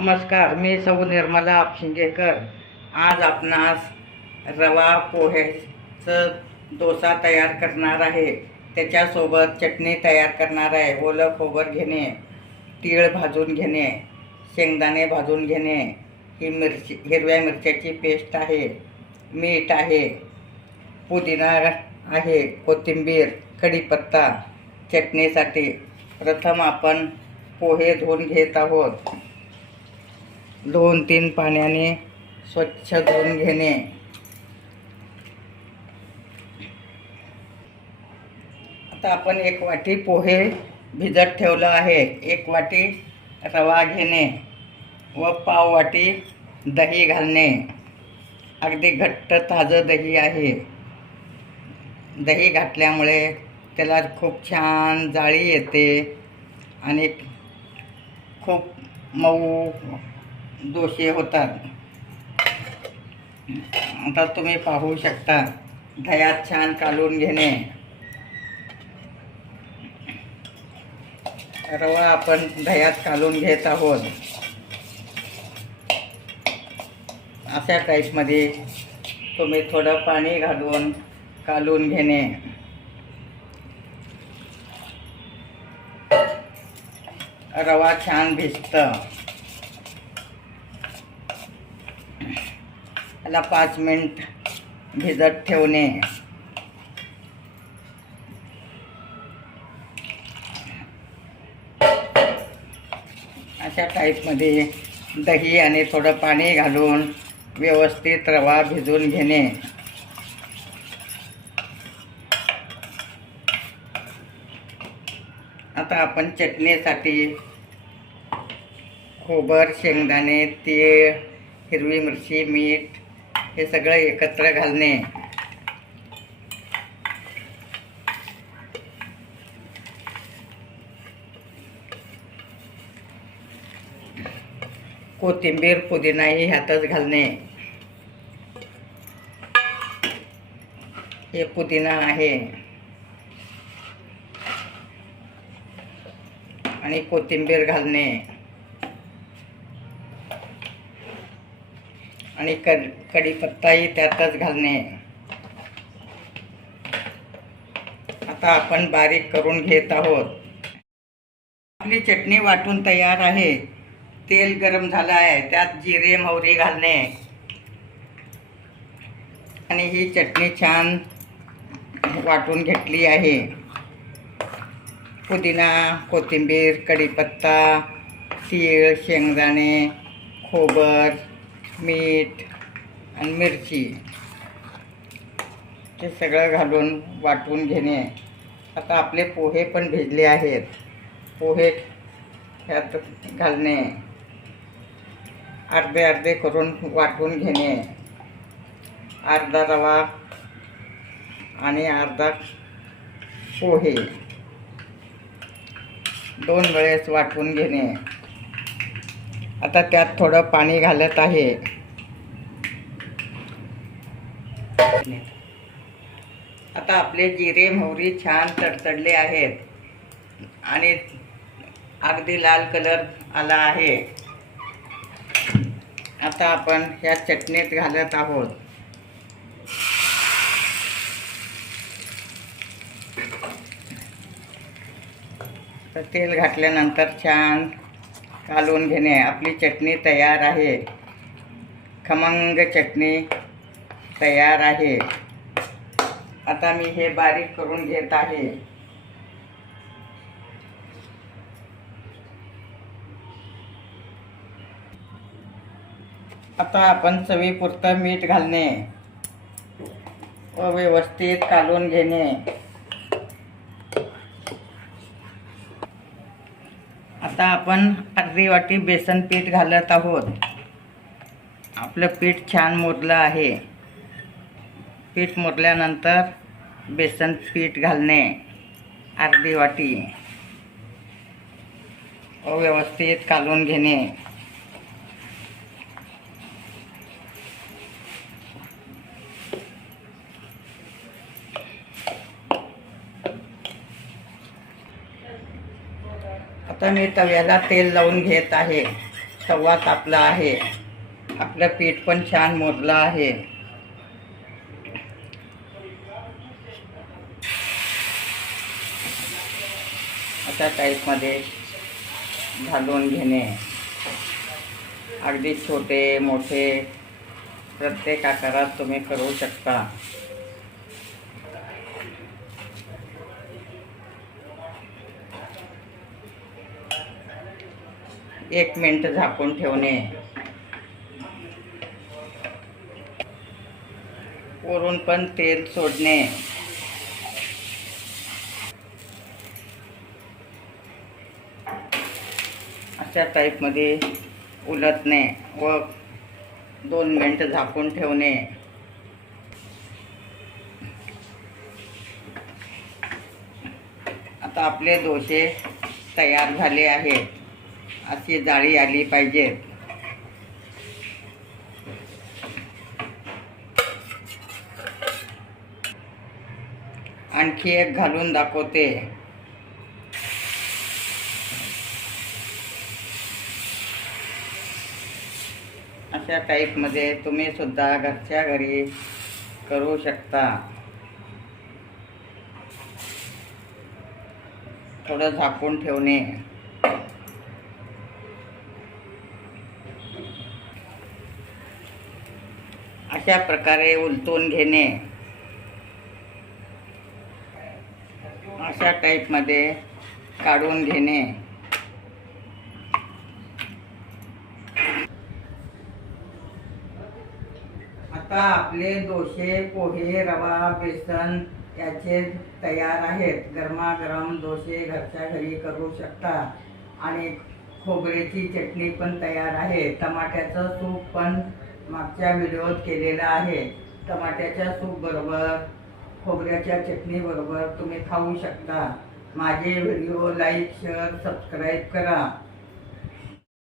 नमस्कार, मी सौ निर्मला आपशिंगेकर. आज आपणास रवा पोह्याचं डोसा तयार करणार आहे. त्याच्यासोबत चटणी तयार करणार आहे. ओलं खोबरं घेणे, तीळ भाजून घेणे, शेंगदाणे भाजून घेणे, ही हिरव्या मिरच्याची पेस्ट आहे, मीठ आहे, पुदिना आहे, कोथिंबीर, कढीपत्ता. चटणीसाठी प्रथम आपण पोहे धुवून घेत आहोत. 2-3 पाण्याने स्वच्छ धुवून घेणे. आता आपण 1 वाटी पोहे भिजत ठेवलं आहे. 1 वाटी रवा घेणे व पाव वाटी दही घालणे. अगदी घट्ट ताजं दही आहे. दही घातल्यामुळे त्याला खूप छान जाळी येते आणि खूप मऊ डोसे होतात. आता तुम्ही पाहू शकता, दह्यात छान कालवून घेणे. रवा आपण दह्यात कालवून घेत आहोत. अशा टाईपमध्ये तुम्ही थोडं पाणी घालून कालवून घेणे. रवा छान भिजतं. त्याला 5 मिनिट भिजत ठेवणे. अशा टाईपमध्ये दही आणि थोडं पाणी घालून व्यवस्थित रवा भिजवून घेणे. आता आपण चटणीसाठी खोबरं, शेंगदाणे, तीळ, हिरवी मिरची, मीठ हे सगळं एकत्र घालणे. कोथिंबीर, पुदिनाही ह्यातच घालणे. हे पुदिना आहे आणि कोथिंबीर घालणे आणि कढीपत्ताही त्यातच घालणे. आता आपण बारीक करून घेत आहोत. आपली चटणी वाटून तयार आहे. तेल गरम झालं आहे. त्यात जिरे, मोहरी घालणे आणि ही चटणी छान वाटून घेतली आहे. पुदिना, कोथिंबीर, कढीपत्ता, तीळ, शेंगदाणे, खोबरं, मीठ आणि मिरची हे सगळं घालून वाटून घेणे. आता आपले पोहे पण भिजले आहेत. पोहे ह्यात घालणे. अर्धे अर्धे करून वाटून घेणे. अर्धा रवा आणि अर्धा पोहे 2 वेळेस वाटून घेणे. आता त्यात थोडं पाणी घालत आहे. आता आपले जिरे, मोहरी छान तडतडले आहेत आणि अगदी लाल कलर आला आहे. आता आपण ह्या चटणीत घालत आहोत. तर तेल घातल्यानंतर छान कालवून घेणे. आपली चटणी तयार आहे. खमंग चटणी तयार आहे. आता मी हे बारीक करून घेत आहे. आता आपण चवीपुरतं मीठ घालणे व व्यवस्थित कालवून घेणे. आता आपण अर्धी वाटी बेसन पीठ घालत आहोत. आपलं पीठ छान मुरलं आहे. पीठ मुरल्यानंतर बेसन पीठ घालणे अर्धी वाटी व व्यवस्थित कालवून घेणे. आता मी तव्याला तेल लावून घेत आहे. तवा तापला आहे. आपलं पीठ पण छान मुरलं आहे. अशा टाईपमध्ये घालून घेणे. अगदी छोटे मोठे प्रत्येक आकारात तुम्ही करू शकता. एक मिनिट झाकून ठेवणे. वरून पण तेल सोडणे. अशा टाईपमध्ये उलटणे व 2 मिनिट झाकून ठेवणे. आता आपले डोसे तयार झाले आहेत. अशी जाळी आली पाहिजे. आणखी एक घालून दाखवते. अशा टाईपमध्ये तुम्ही सुद्धा घरच्या घरी करू शकता. थोडं झाकून ठेवणे. अशा प्रकारे उलटून घेणे. अशा टाईपमध्ये काढून घेणे. आता आपले डोसे, पोहे, रवा, बेसन याचे तयार आहेत. गरमागरम डोसे घरच्या घरी करू शकता. आणि खोबऱ्याची चटणी पण तयार आहे. टमाट्याचं सूप पण मागच्या व्हिडिओत केलेलं आहे. टमाट्याच्या सूप बरोबर, खोबऱ्याच्या चटणी बरोबर तुम्ही खाऊ शकता. माझे व्हिडिओ लाईक, शेअर, सबस्क्राईब करा.